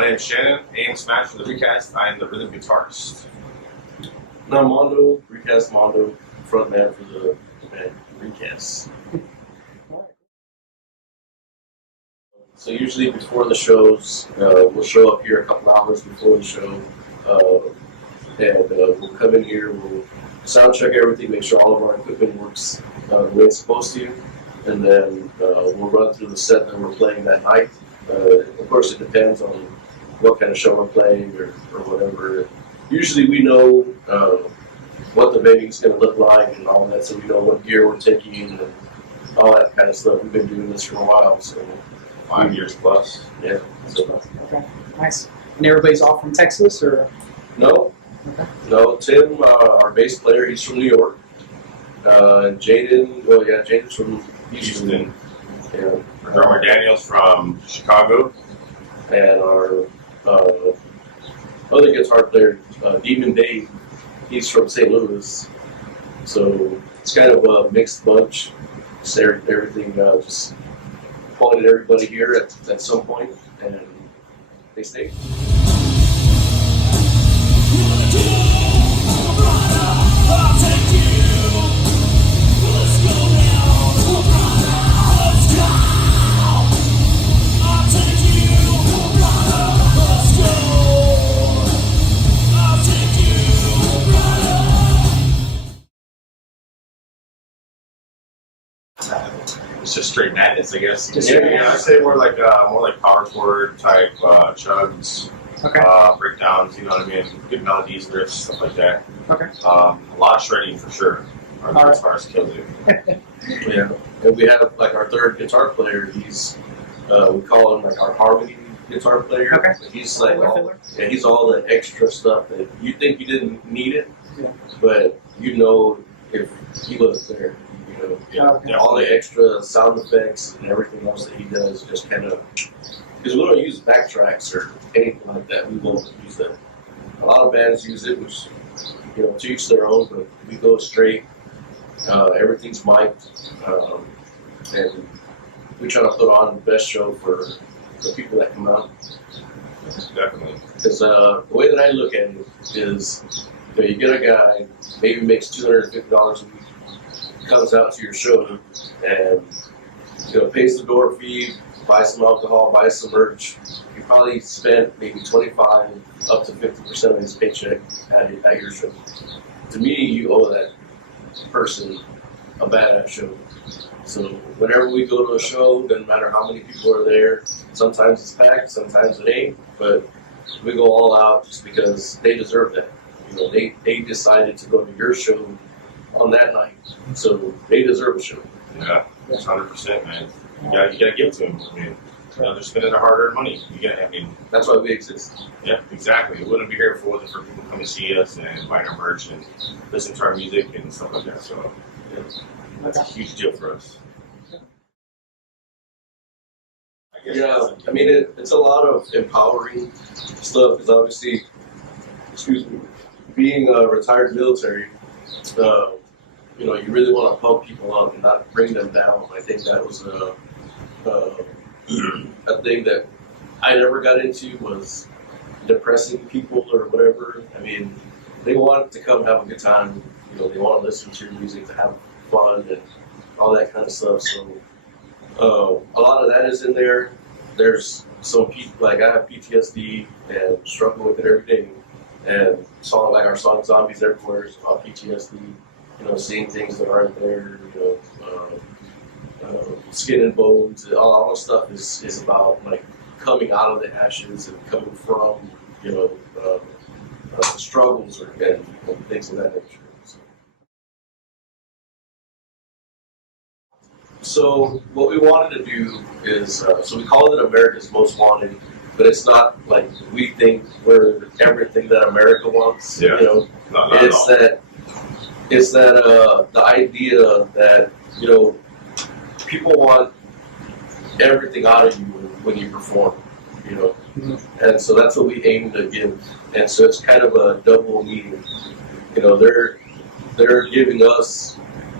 My name is Shannon, AM Smash for the Recast. I am the rhythm guitarist. And I'm Mondo, Recast Mondo, frontman for the band Recasts. So usually before the shows, we'll show up here a couple hours before the show, and we'll come in here, we'll sound check everything, make sure all of our equipment works the way it's supposed to, and then we'll run through the set that we're playing that night. Of course, it depends on what kind of show we're playing or whatever. Usually we know what the venue is going to look like and all that, so we know what gear we're taking and all that kind of stuff. We've been doing this for a while, so 5 years plus. yeah. So, Okay, nice. And everybody's all from Texas, or? no, Okay. no. Tim, our bass player, he's from New York. Jaden, well, yeah, Jaden's from Houston. Yeah. Our drummer Daniel's from Chicago. And our other guitar player, Demon Dave, he's from St. Louis. So it's kind of a mixed bunch. So everything just pointed everybody here at some point, and they stayed. It's just straight madness, I guess. Just Yeah, straight I'd say we're like more like power chord type chugs, Okay. breakdowns. You know what I mean? Good melodies, riffs, stuff like that. Okay. A lot of shredding for sure. Our All right. guitarist kills it. Yeah, and we have like our third guitar player. He's we call him like our harmony guitar player. Okay. He's like all, Fiddler? yeah, he's all the extra stuff that you think you didn't need it, Yeah. but you know if he wasn't there, you know. Yeah, Okay. All the extra sound effects and everything else that he does just kind of, because we don't use backtracks or anything like that. We won't use that. A lot of bands use it, which, you know, to each their own, but we go straight. Everything's mic'd, and we try to put on the best show for the people that come out. Definitely. Because the way that I look at it is, you know, you get a guy, maybe makes $250 a week, comes out to your show, and you know, pays the door fee, buys some alcohol, buys some merch. You probably spent maybe 25 up to 50% of his paycheck at your show. To me, you owe that person a badass show. So whenever we go to a show, doesn't matter how many people are there, sometimes it's packed, sometimes it ain't, but we go all out just because they deserve that. You know, they decided to go to your show on that night, so they deserve a show. Yeah, 100%, man. You gotta give it to them. I mean, you know, they're spending their hard-earned money. I mean, That's why we exist. yeah, exactly. We wouldn't be here if it wasn't for people coming to see us and buying our merch and listen to our music and stuff like that. So Yeah. that's a huge deal for us. I guess Yeah, I mean, it's a lot of empowering stuff, because obviously, excuse me, being a retired military, you know, you really want to pump people up and not bring them down. I think that was a thing that I never got into, was depressing people or whatever. I mean, they want to come have a good time. You know, they want to listen to your music, to have fun and all that kind of stuff. So a lot of that is in there. There's some people, like I have PTSD and struggle with it every day. And like our song "Zombies Everywhere" is about PTSD. You know, seeing things that aren't there. You know, skin and bones. All that stuff is about like coming out of the ashes and coming from, you know, struggles and things of that nature. So what we wanted to do is, so we call it America's Most Wanted, but it's not like we think we're everything that America wants. Yeah. You know, Not at all. it's that the idea that, you know, people want everything out of you when you perform. You know, and so that's what we aim to give. And so it's kind of a double meaning. You know, they're giving us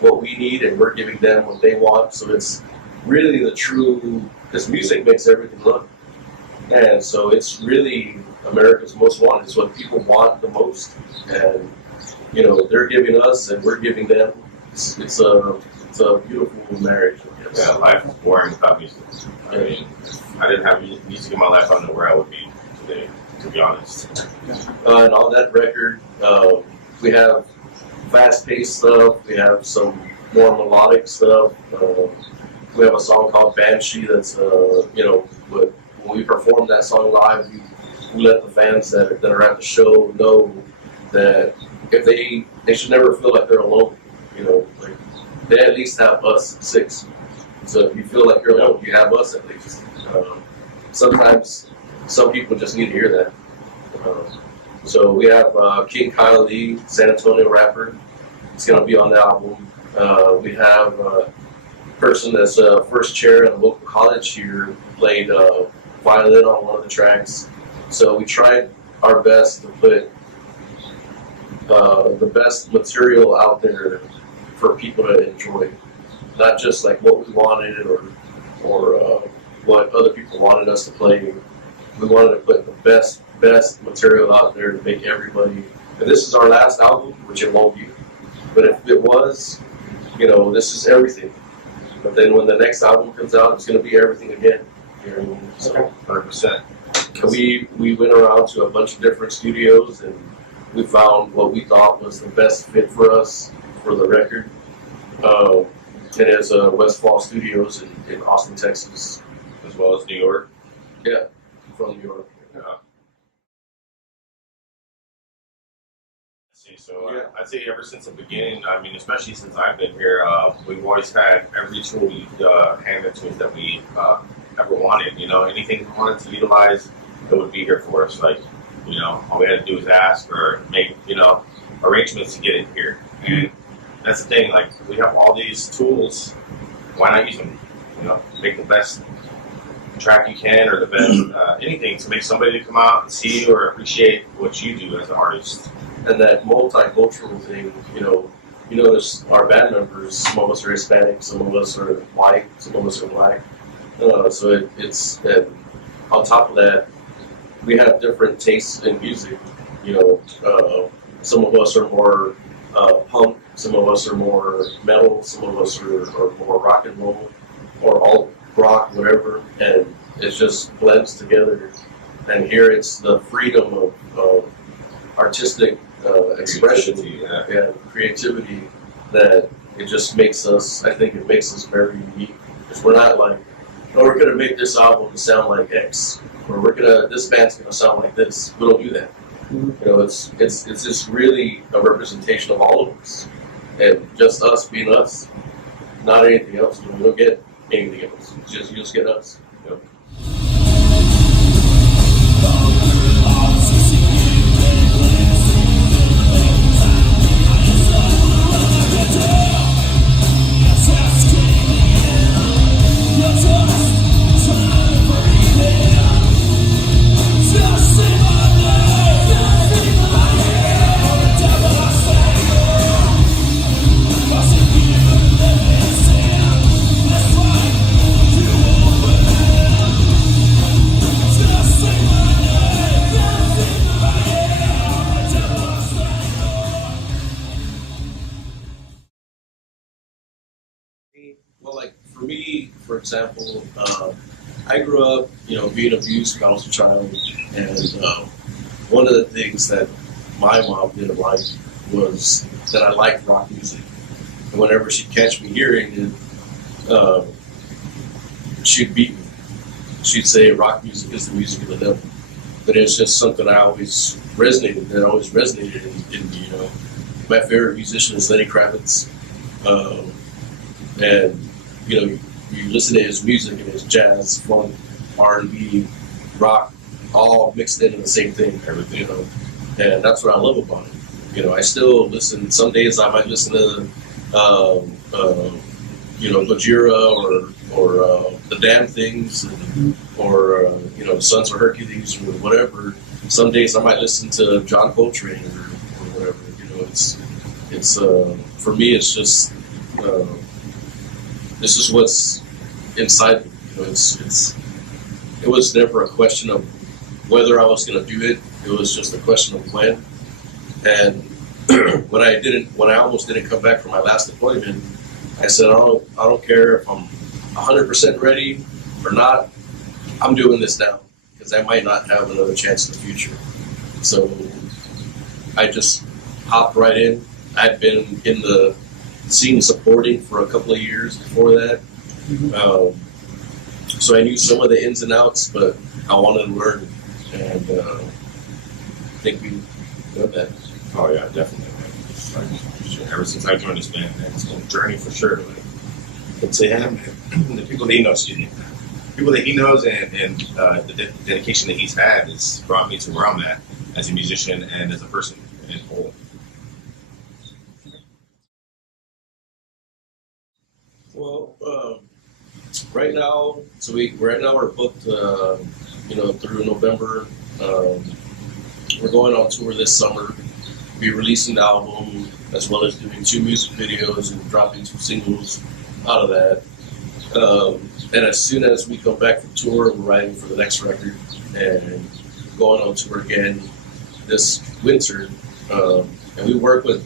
what we need, and we're giving them what they want. So it's really the true, because music makes everything run. And so it's really America's Most Wanted. It's what people want the most. And, you know, they're giving us and we're giving them. It's a beautiful marriage, I guess. Yeah, life is boring without music. I mean, if I didn't have music in my life, I don't know where I would be today, to be honest. And on that record, we have fast-paced stuff. We have some more melodic stuff. We have a song called Banshee that's, you know, when we perform that song live, we let the fans that are at the show know that if they should never feel like they're alone. You know, like they at least have us 6. So if you feel like you're alone, you have us at least. Sometimes some people just need to hear that. So we have King Kyle Lee, San Antonio rapper. He's going to be on the album. We have a person that's first chair at a local college here, played violin on one of the tracks. So we tried our best to put the best material out there for people to enjoy. Not just like what we wanted or what other people wanted us to play. We wanted to put the best material out there to make everybody. And this is our last album, which it won't be. But if it was, you know, this is everything. But then when the next album comes out, it's going to be everything again. You know, so 100%. we went around to a bunch of different studios and we found what we thought was the best fit for us for the record. It is Westfall Studios in Austin, Texas. As well as New York. Yeah, from New York. Yeah. See, so Yeah. I'd say ever since the beginning, I mean, especially since I've been here, we've always had every tool handed to us that we ever wanted. You know, anything we wanted to utilize, it would be here for us. Like, you know, all we had to do was ask or make, you know, arrangements to get it here. And that's the thing, like, we have all these tools, why not use them? You know, make the best track you can or the best anything to make somebody come out and see or appreciate what you do as an artist. And that multicultural thing, you know, you notice our band members, some of us are Hispanic, some of us are white, some of us are black. So it's on top of that, we have different tastes in music. You know, some of us are more punk, some of us are more metal, some of us are more rock and roll, or all rock, whatever, and it just blends together. And here it's the freedom of artistic expression, creativity, that it just makes us, I think it makes us very unique. Because we're not like, oh, we're gonna make this album sound like X, or this band's gonna sound like this. We don't do that. You know, it's just really a representation of all of us, and just us being us, not anything else. You don't get anything else. You just get us. You know? Well, like for me, for example, I grew up, you know, being abused when I was a child, and one of the things that my mom didn't like was that I liked rock music. And whenever she'd catch me hearing it, she'd beat me. She'd say rock music is the music of the devil. But it's just something I always resonated. That always resonated in me. You know, my favorite musician is Lenny Kravitz. And you know, you listen to his music and his jazz, funk, R&B, rock, all mixed into the same thing, everything, you know. And that's what I love about it. You know, I still listen. Some days I might listen to, you know, Gojira or the Damn Things, or you know, Sons of Hercules or whatever. Some days I might listen to John Coltrane or whatever. You know, it's for me, it's just. This is what's inside me. You know, it was never a question of whether I was going to do it. It was just a question of when. And when I almost didn't come back from my last deployment, I said, I don't care if I'm 100% ready or not. I'm doing this now because I might not have another chance in the future. So I just hopped right in. I'd been in the scene supporting for a couple of years before that. So I knew some of the ins and outs, but I wanted to learn. And I think we done that. Oh yeah, definitely. Like, ever since I joined this band, man, it's been a journey for sure. Like, let's say, man, the people that he knows, people that he knows, and the dedication that he's had has brought me to where I'm at as a musician and as a person in whole. Well, right now, we're booked, through November. We're going on tour this summer. Be releasing the album as well as doing 2 music videos and dropping 2 singles out of that. And as soon as we come back from tour, we're writing for the next record and going on tour again this winter. And we work with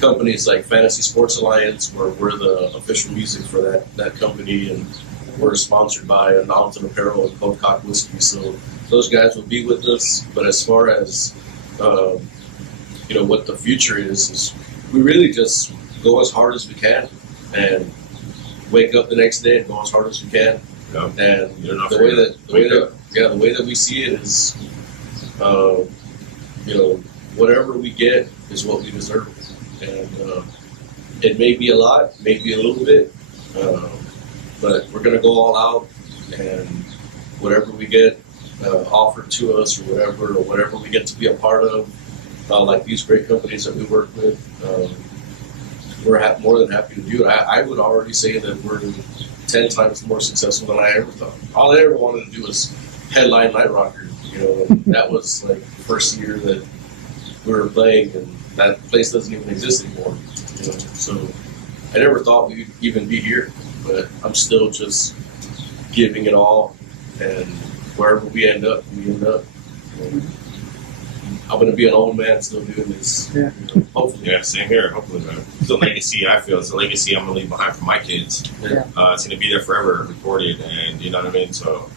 companies like Fantasy Sports Alliance, where we're the official music for that company, and we're sponsored by Mountain Apparel and Cold Cock Whiskey. So those guys will be with us. But as far as what the future is we really just go as hard as we can and wake up the next day and go as hard as we can. Yeah. And the way that we see it is, whatever we get is what we deserve. And it may be a lot, maybe a little bit, but we're going to go all out, and whatever we get offered to us, or whatever we get to be a part of, like these great companies that we work with, we're more than happy to do it. I would already say that we're 10 times more successful than I ever thought. All I ever wanted to do was headline Night Rocker. And that was like the first year that we were playing, and that place doesn't even exist anymore. So I never thought we'd even be here, but I'm still just giving it all, and wherever we end up, we end up. I'm going to be an old man still doing this. Yeah. Hopefully. Yeah, same here. Hopefully, man. It's a legacy. I feel it's a legacy I'm going to leave behind for my kids. Yeah. It's going to be there forever, recorded, and you know what I mean. So,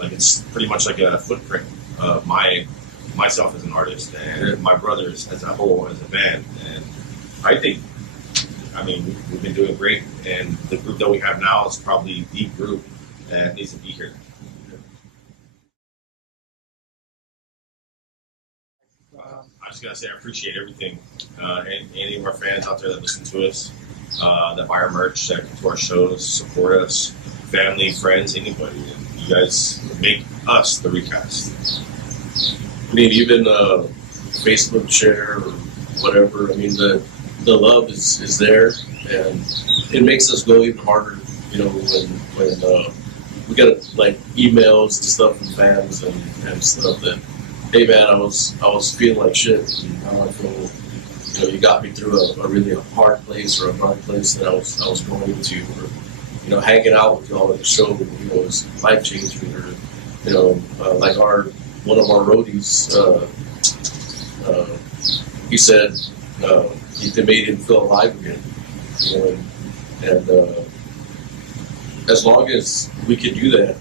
it's pretty much like a footprint of myself as an artist and my brothers as a whole, as a band. And I think, we've been doing great, and the group that we have now is probably the group that needs to be here. I just gotta say I appreciate everything, and any of our fans out there that listen to us, that buy our merch, that come to our shows, support us, family, friends, anybody. You guys make us the Recast. Even Facebook share or whatever. The love is there, and it makes us go even harder. When we get emails and stuff from fans and stuff that, hey man, I was feeling like shit, and now I feel, you got me through a really hard place or a hard place that I was going into, or hanging out with y'all at the show, was life changing, or like one of our roadies, he said it made him feel alive again, and as long as we can do that,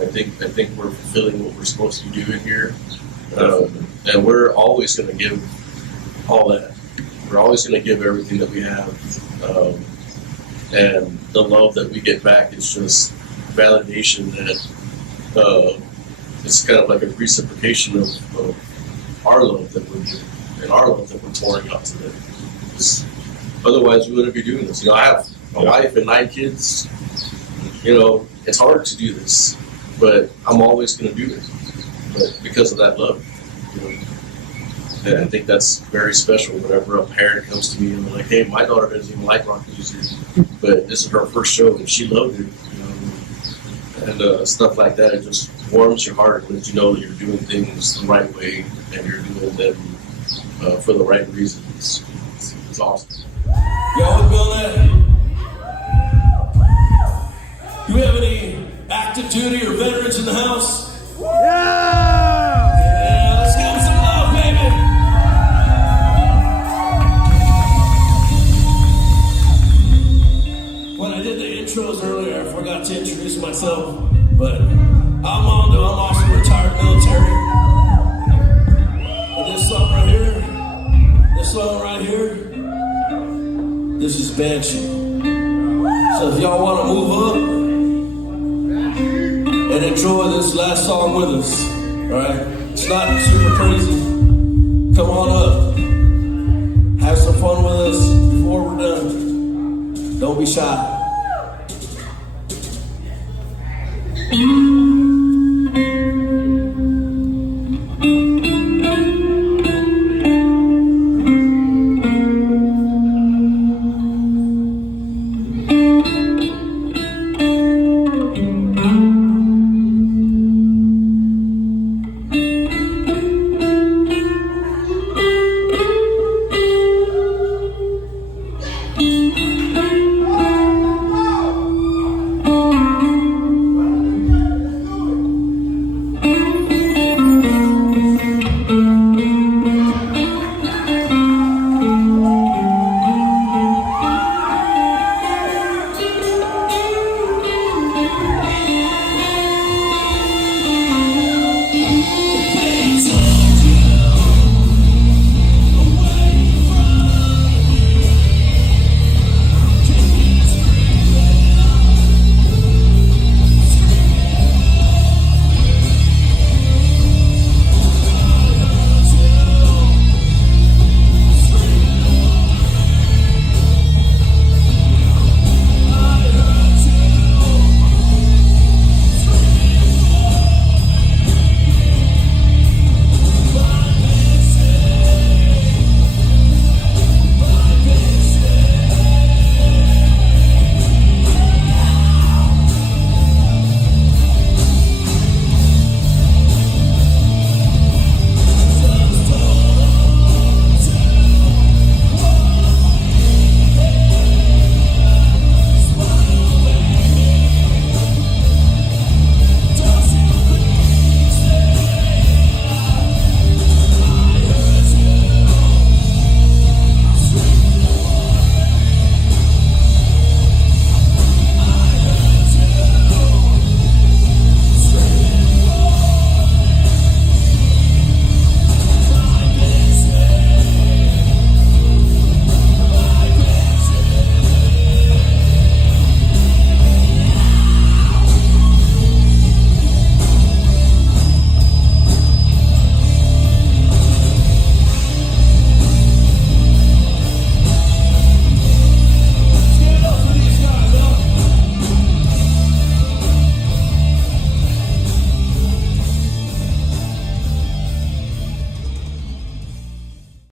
I think we're fulfilling what we're supposed to be doing here. And we're always going to give all that. We're always going to give everything that we have. And the love that we get back is just validation that it's kind of like a reciprocation of our love that we're doing and our love that we're pouring out to them. Otherwise, we wouldn't be doing this. I have a wife and 9 kids. It's hard to do this, but I'm always going to do it. But because of that love, and I think that's very special. Whenever a parent comes to me and they're like, "Hey, my daughter doesn't even like rock music, but this is her first show and she loved it," and stuff like that, it just warms your heart and lets you know that you're doing things the right way and you're doing them for the right reasons. It's awesome. Yo, Billy, you have any active active duty or veterans in the house? Yeah! Yeah, let's give them some love, baby. When I did the intros earlier, I forgot to introduce myself, but I'm also retired military. And this song right here, this is Banshee. So if y'all want to move up and enjoy this last song with us, alright? It's not super crazy. Come on up. Have some fun with us before we're done. Don't be shy.